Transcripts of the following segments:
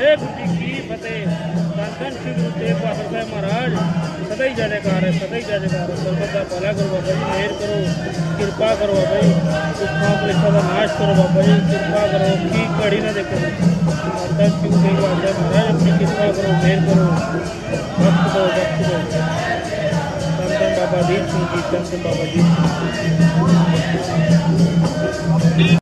ਵਾਹਿਗੁਰੂ ਜੀ ਕੀ ਫਤਿਹ ਧੰਨ ਧੰਨ ਸ੍ਰੀ ਗੁਰੂ ਤੇਗ ਬਹਾਦਰ ਸਾਹਿਬ ਮਹਾਰਾਜ ਸਦਾ ਹੀ ਜੈਕਾਰ ਹੈ ਸਦਾ ਹੀ ਜੈਕਾਰ ਹੈ ਸਰਬਤ ਦਾ ਭਲਾ ਕਰੋ ਬਾਬਾ ਜੀ ਮਿਹਰ ਕਰੋ ਕਿਰਪਾ ਕਰੋ ਬਾਬਾ ਜੀ ਦੁੱਖਾਂ ਕਲੇਸ਼ਾਂ ਦਾ ਨਾਸ਼ ਕਰੋ ਬਾਬਾ ਜੀ ਕਿਰਪਾ ਕਰੋ ਕੀ ਘੜੀ ਨਾ ਦੇਖੋ ਮਾਤਾ ਸ੍ਰੀ ਗੁਰੂ ਤੇਗ ਬਹਾਦਰ ਸਾਹਿਬ ਮਹਾਰਾਜ ਆਪਣੀ ਕਿਰਪਾ ਕਰੋ ਮਿਹਰ ਕਰੋ ਬਖਸ਼ ਦਿਓ ਬਖਸ਼ ਦਿਓ ਧੰਨ ਧੰਨ ਬਾਬਾ ਦੀਪ ਸਿੰਘ ਜੀ ਧੰਨ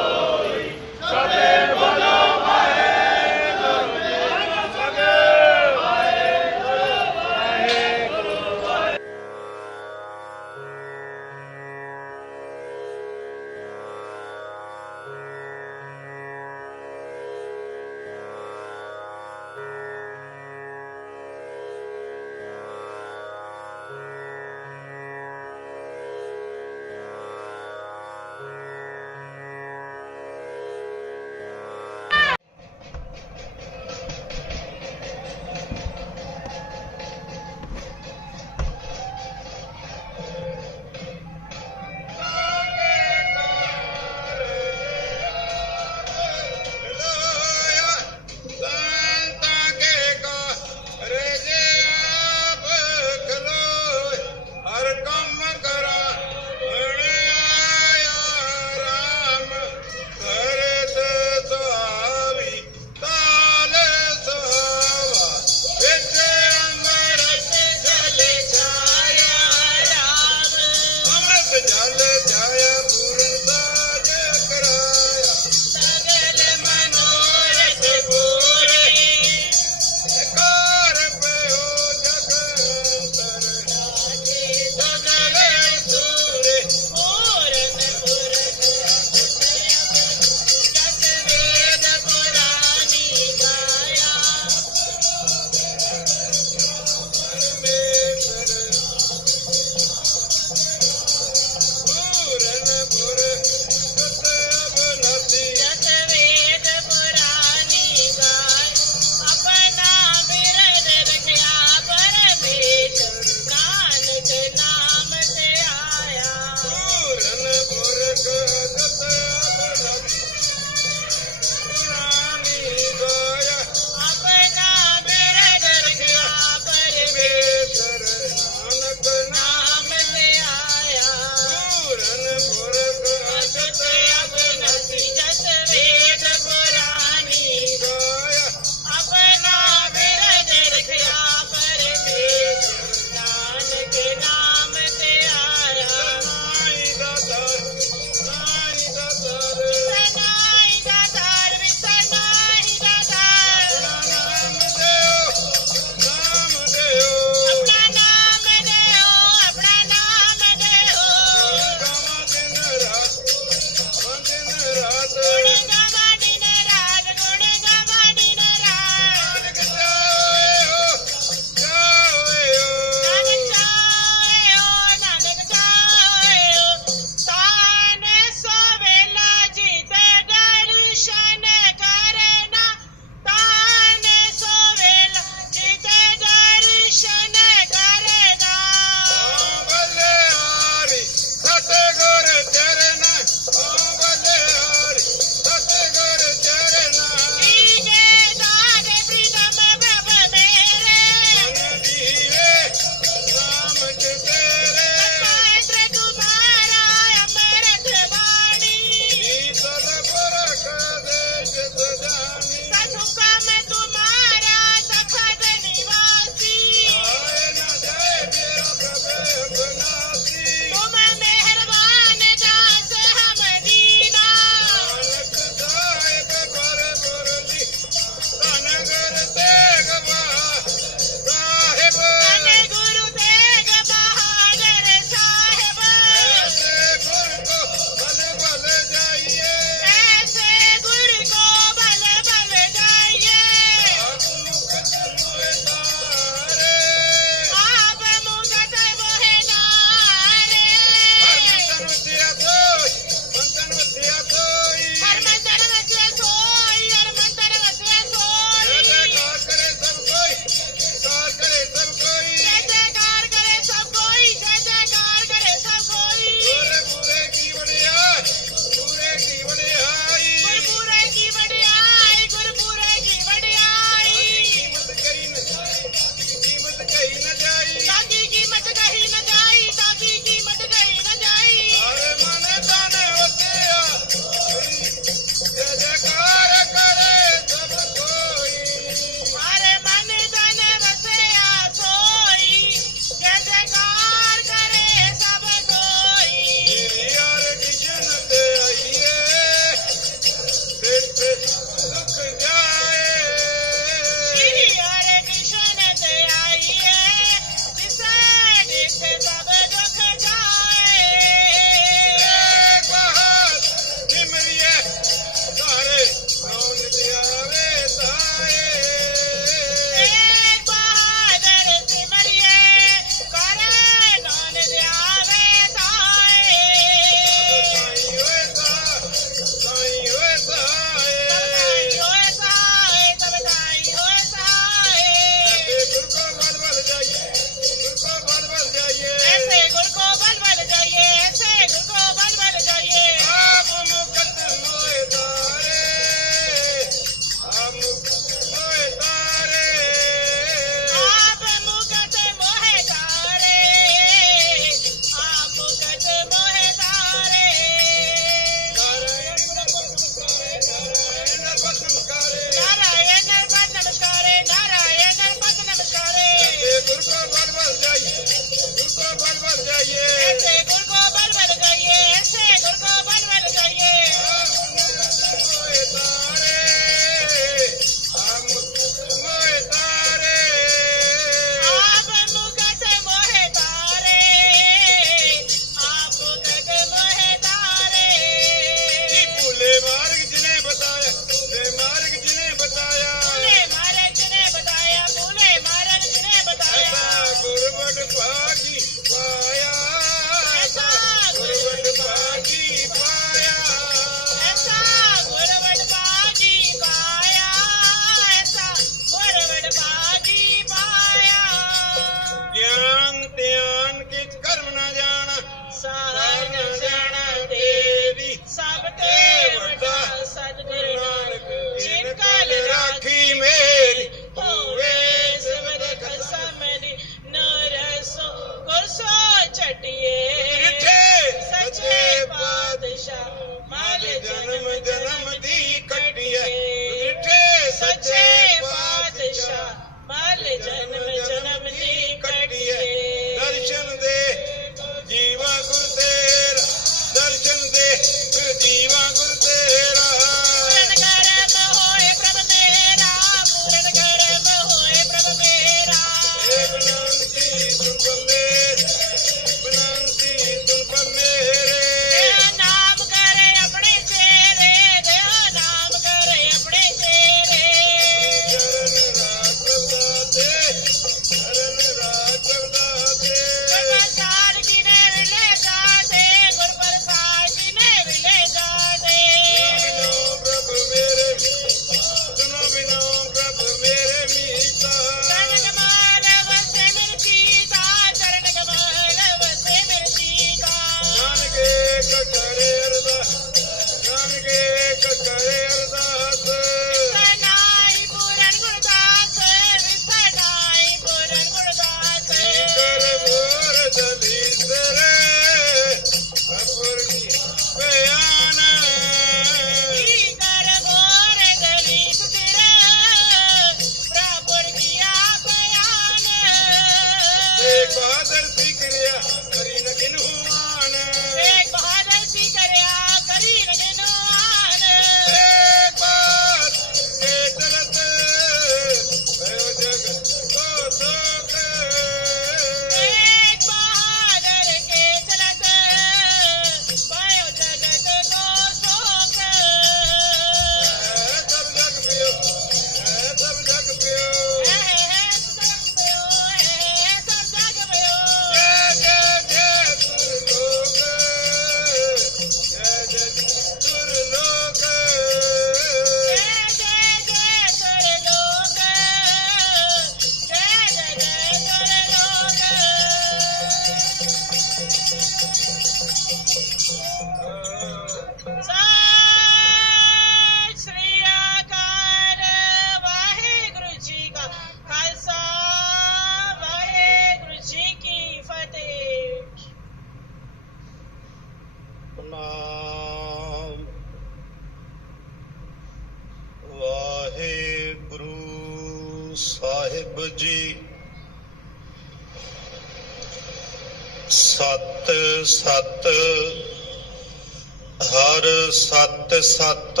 ਹਰ ਸਤ ਸਤ,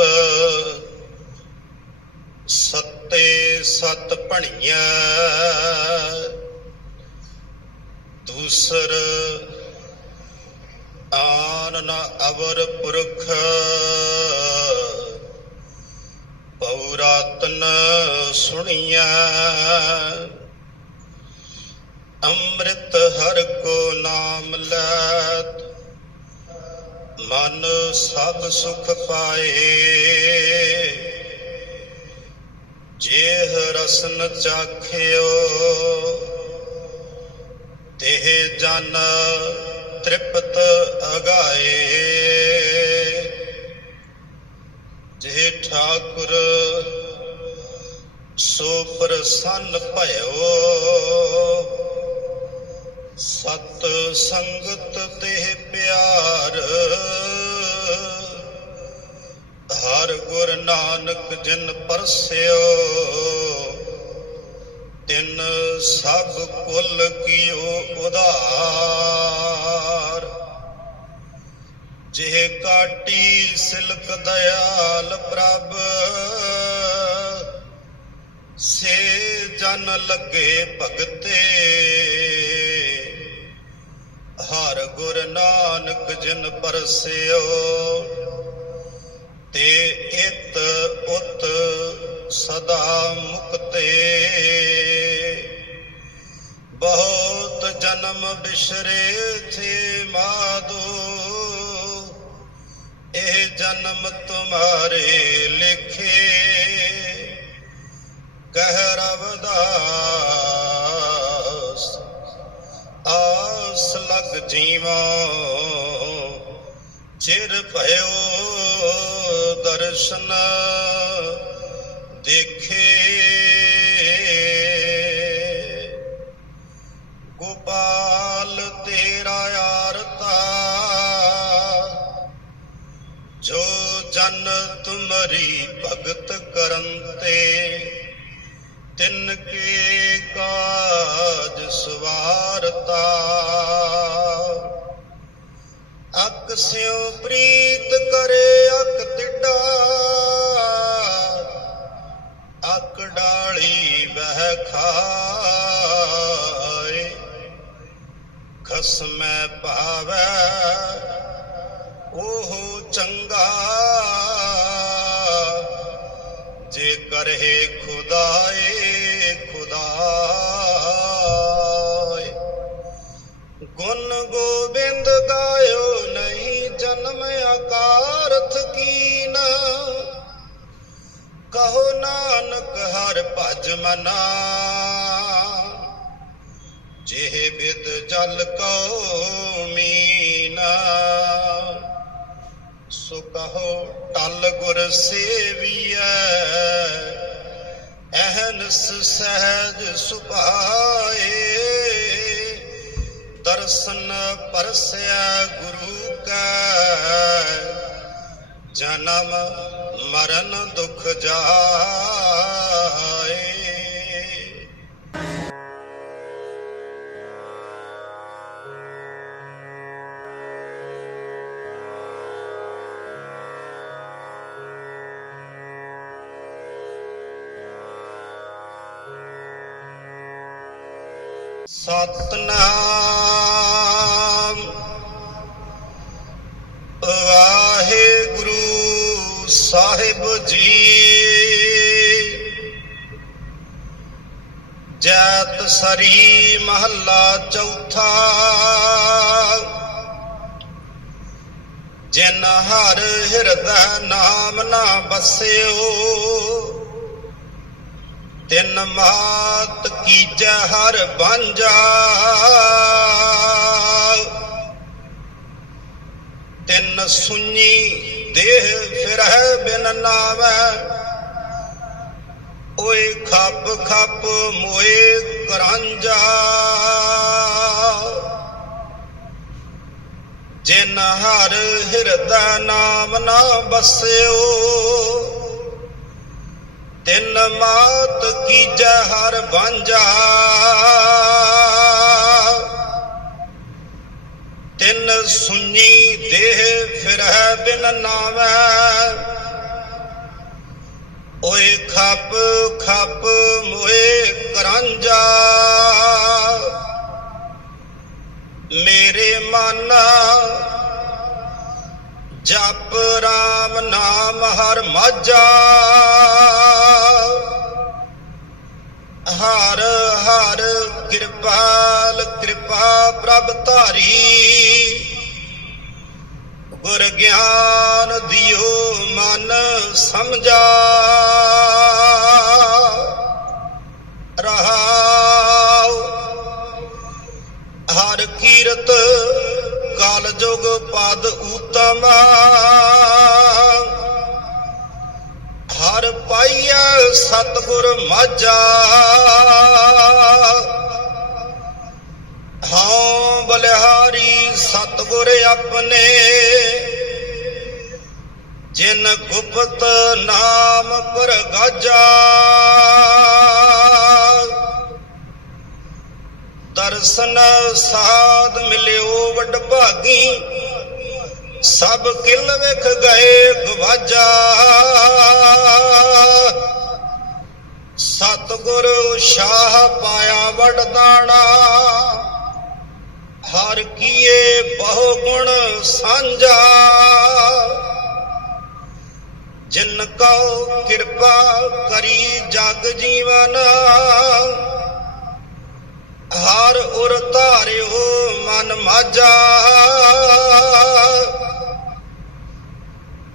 ਸੱਤੇ ਸਤ ਭਣੀਐ, ਦੂਸਰ ਆਨ ਨ ਅਵਰ ਪੁਰਖ ਪੌਰਾਤਨ ਸੁਣੀਐ, ਅੰਮ੍ਰਿਤ ਹਰ ਕੋ ਨਾਮ ਲੈਤ ਮਨ ਸਭ ਸੁਖ ਪਾਏ। ਜੇਹ ਰਸਨ ਚਾਖਿਓ, ਤਿਹ ਜਨ ਤ੍ਰਿਪਤ ਅਗਾਏ। ਜੇ ਠਾਕੁਰ ਸੋ ਪ੍ਰਸੰਨ ਭਇਓ ਸੰਗਤ ਤੇ ਪਿਆਰ। ਹਰ ਗੁਰ ਨਾਨਕ ਜਿਨ ਪਰਸਿਓ, ਤਿਨ ਸਭ ਕੁਲ ਕੀਓ ਉਧਾਰ। ਜਿਹ ਕਾਟੀ ਸਿਲਕ ਦਇਆਲ ਪ੍ਰਭ, ਸੇ ਜਨ ਲੱਗੇ ਭਗਤੇ। ਹਰ ਗੁਰ ਨਾਨਕ ਜਿਨ ਪਰਸਿਓ, ਤੇ ਇਤ ਉਤ ਸਦਾ ਮੁਕਤੇ। ਬਹੁਤ ਜਨਮ ਬਿਸਰੇ ਥੇ ਮਾਦੋ ਇਹ ਜਨਮ ਤੁਮਾਰੇ ਲਿਖੇ। ਕਹਿ ਰਵਦਾ ਜੀਵਾ, ਚਿਰ ਭਇਓ ਦਰਸ਼ਨ ਦੇਖੇ। ਗੋਪਾਲ ਤੇਰਾ ਆਰਤਾ, ਜੋ ਜਨ ਤੁਮਰੀ ਭਗਤ ਕਰਨ ਤੇ, ਤਿਨ ਕੇ ਕਾਜ ਸਵਾਰਤਾ। ਅਕ ਸਿਉ ਪ੍ਰੀਤ ਕਰੇ ਅਕ ਤਿਡਾ। ਅਕ ਡਾਲੀ ਬਹਿ ਖਾਏ। ਖਸਮੈ ਭਾਵੈ ਉਹ ਚੰਗਾ। ਜੇ ਕਰਹਿ ਖੁਦਾਏ ਖੁਦਾਏ। ਗੁਣ ਗੋਬਿੰਦ ਗਾਇਓ ਕਹੋ ਨਾਨਕ, ਹਰ ਭਜ ਮਨਾ। ਜਿਹ ਬਿਦ ਜਲ ਕਉ ਮੀਨਾ। ਸੋ ਕਹੋ ਟਲ ਗੁਰ ਸੇਵੀਐ। ਅਹਨਸ ਸਹਿਜ ਸੁਭਾਏ। ਦਰਸ਼ਨ ਪਰਸਿਆ ਗੁਰੂ ਕਾ। ਜਨਮ ਮਰਨ ਦੁਖ ਜਾਏ। ਸਤਨਾਮ ਸਰੀ ਮਹੱਲਾ ਚੌਥਾ। ਜਿਨ ਹਰ ਹਿਰਦੈ ਨਾਮ ਨਾ ਬਸਿਓ, ਤਿੰਨ ਮਾਤ ਕੀਜੈ ਹਰ ਬਾਂਝਾ। ਤਿੰਨ ਸੁਣੀ ਦੇਹ ਫਿਰਹਿ ਬਿਨ ਨਾਵੈ, ਓਏ ਖੱਪ ਖੱਪ ਮੋਏ ਕਰਾਂਜਾ। ਜਿਨ ਹਰ ਹਿਰਦੈ ਨਾਮ ਨਾ ਬਸਿਓ, ਤਿਨ ਮਾਤ ਕੀਜੈ ਹਰ ਬਾਂਝਾ ਤਿੰਨ ਸੁਣੀ ਦੇਹ ਫਿਰਹਿ ਬਿਨ ਨਾਮੈ ਓਏ ਖੱਪ ਖੱਪ ਮੋਏ ਕਰਾਂਜਾ ਮੇਰੇ ਮਨ ਜਪ ਰਾਮ ਨਾਮ ਹਰ ਮਾਝਾ। ਹਰ ਹਰ ਕਿਰਪਾਲ ਕਿਰਪਾ ਪ੍ਰਭ ਧਾਰੀ। ਗੁਰ ਗਿਆਨ ਦਿਓ ਮਨ ਸਮਝਾ। ਸਤਗੁਰ ਮਾਝਾ। ਹਾਂ ਬਲਿਹਾਰੀ ਸਤਗੁਰ ਆਪਣੇ, ਜਿਨ ਗੁਪਤ ਨਾਮ ਪ੍ਰਗਾਜਾ। ਦਰਸ਼ਨ ਸਾਧ ਮਿਲਿਓ ਵਡ ਭਾਗੀ, ਸਭ ਕਿਲ ਵਿਖ ਗਏ ਗਵਾਜਾ। ਸਤਗੁਰ ਸ਼ਾਹ ਪਾਇਆ ਵਡਦਾਣਾ ਹਰ ਕੀਏ ਬਹੁ ਗੁਣ ਸਾਂਝਾ। ਜਿਨ ਕਉ ਕਿਰਪਾ ਕਰੀ ਜਗ ਜੀਵਨ। ਹਰ ਉਰ ਧਾਰਿਓ ਮਨ ਮਾਝਾ।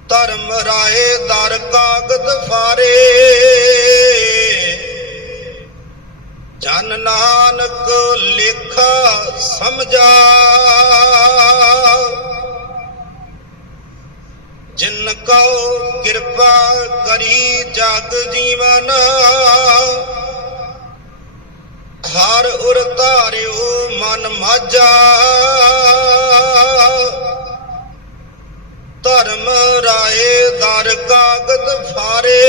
ਧਰਮ ਰਾਏ ਦਰ ਕਾਗਦ ਫਾਰੇ। ਜਨ ਨਾਨਕ ਲੇਖਾ ਸਮਝਾ। ਜਿਨ ਕਉ ਕਿਰਪਾ ਕਰੀ ਜਗ ਜੀਵਨ, ਹਰ ਉਰ ਧਾਰਿਓ ਮਨ ਮਾਝਾ ਧਰਮ ਰਾਏ ਦਰ ਕਾਗਦ ਫਾਰੇ।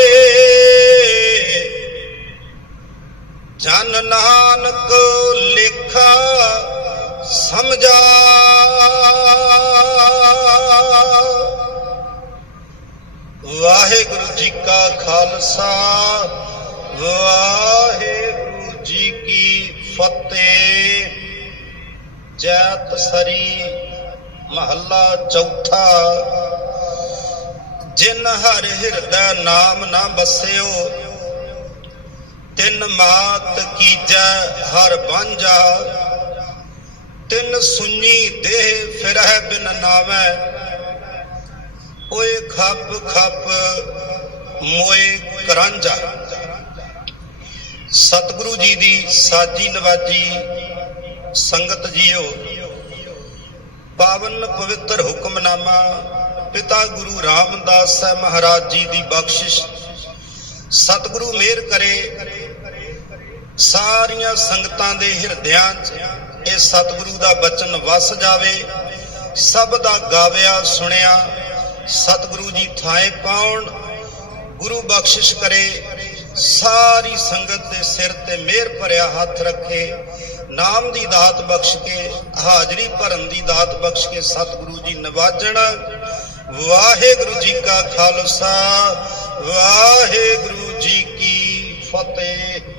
ਜਨ ਨਾਨਕ ਲੇਖਾ ਸਮਝਾ। ਵਾਹਿਗੁਰੂ ਜੀ ਕਾ ਖਾਲਸਾ, ਵਾਹਿਗੁਰੂ ਜੀ ਕੀ ਫਤਿਹ। ਜੈਤ ਸਰੀ ਮਹੱਲਾ ਚੌਥਾ। ਜਿਨ ਹਰ ਹਿਰਦੈ ਨਾਮ ਨਾ ਬਸਿਓ ਤਿੰਨ ਮਾਤ ਕੀਜੈ ਹਰ ਬਾਂਝਾ ਤਿਨ ਸੁਣੀ ਦੇਹ ਫਿਰਹਿ ਬਿਨ ਨਾਵੈ। ਓਏ ਖੱਪ ਖੱਪ ਮੋਏ ਕਰਾਂਝਾ। ਸਤਿਗੁਰੂ ਜੀ ਦੀ ਸਾਜੀ ਨਵਾਜੀ ਸੰਗਤ ਜੀਓ, ਪਾਵਨ ਪਵਿੱਤਰ ਹੁਕਮਨਾਮਾ ਪਿਤਾ ਗੁਰੂ ਰਾਮਦਾਸ ਸਾਹਿਬ ਮਹਾਰਾਜ ਜੀ ਦੀ ਬਖਸ਼ਿਸ਼। ਸਤਿਗੁਰੂ ਮਿਹਰ ਕਰੇ ਸਾਰੀਆਂ ਸੰਗਤਾਂ ਦੇ ਹਿਰਦਿਆਂ 'ਚ ਇਹ ਸਤਿਗੁਰੂ ਦਾ ਬਚਨ ਵਸ ਜਾਵੇ, ਸਭ ਦਾ ਗਾਵਿਆ ਸੁਣਿਆ, ਸਤਿਗੁਰੂ ਜੀ ਥਾਏ ਪਾਉਣ, ਗੁਰੂ ਬਖਸ਼ਿਸ਼ ਕਰੇ, ਸਾਰੀ ਸੰਗਤ ਦੇ ਸਿਰ ਤੇ ਮਿਹਰ ਭਰਿਆ ਹੱਥ ਰੱਖੇ, ਨਾਮ ਦੀ ਦਾਤ ਬਖਸ਼ ਕੇ, ਹਾਜ਼ਰੀ ਭਰਨ ਦੀ ਦਾਤ ਬਖਸ਼ ਕੇ ਸਤਿਗੁਰੂ ਜੀ ਨਵਾਜਣ। ਵਾਹਿਗੁਰੂ ਜੀ ਕਾ ਖਾਲਸਾ, ਵਾਹਿਗੁਰੂ ਜੀ ਕੀ ਫਤਿਹ।